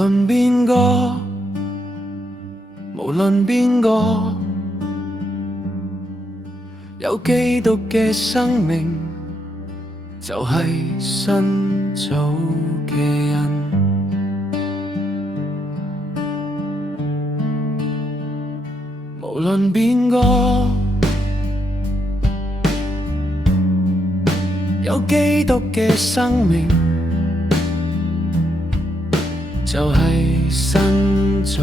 論邊個，無論邊個，有基督嘅生命，就係新造嘅人。無論邊個，有基督嘅生命，就係新造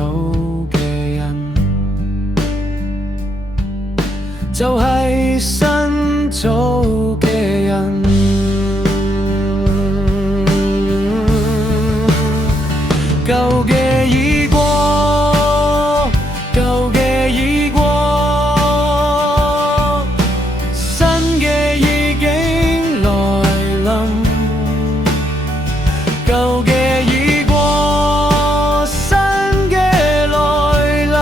嘅人，就係新造嘅人。舊嘅已過，舊嘅已過，新嘅已經來臨。舊嘅已過，新嘅來臨，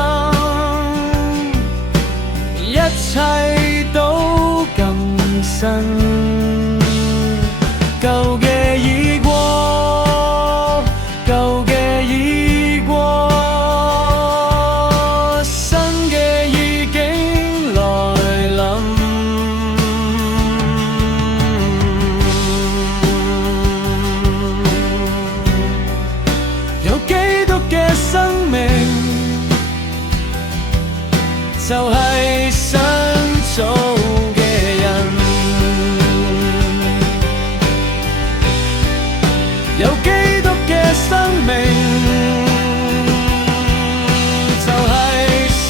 一切都更新。舊嘅已過，舊嘅已過，新嘅已經來臨。有基督嘅生命，就係新造嘅人。有基督嘅生命，就係新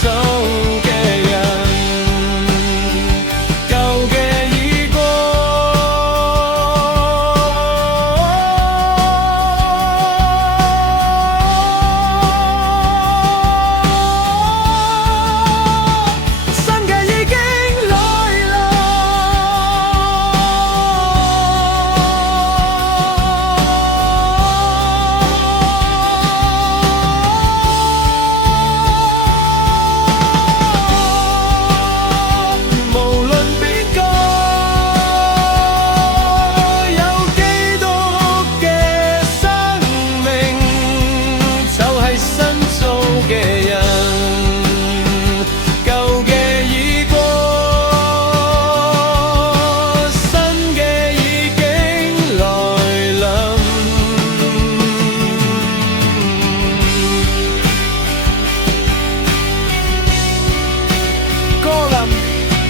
造嘅人。舊嘅已過，新嘅已經來臨。無論邊個，有基督嘅生命，就係新造嘅人。舊嘅已過，新嘅已經來臨。哥林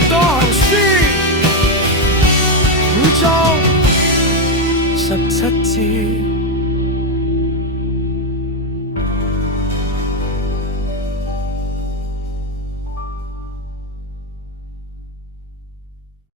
多後書5章17節。